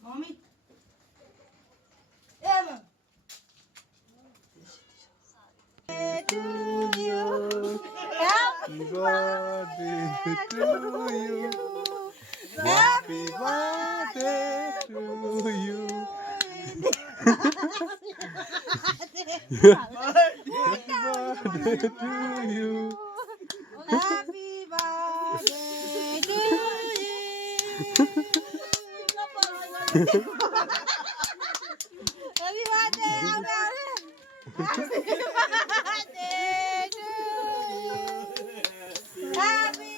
Mommy. Emma. To you. Happy birthday to you. Happy birthday to you. Happy birthday to you. Happy birthday to you. Happy birthday, Happy birthday to you. Happy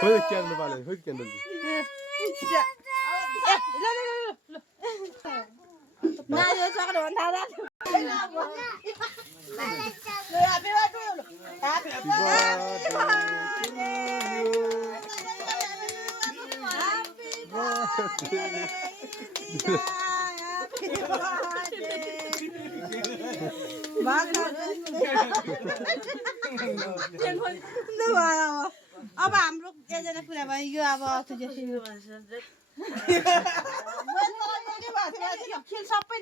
खोइ candle बाले खोइ candle अब हाम्रो एकजना कुरा भयो यो अब खेल सबै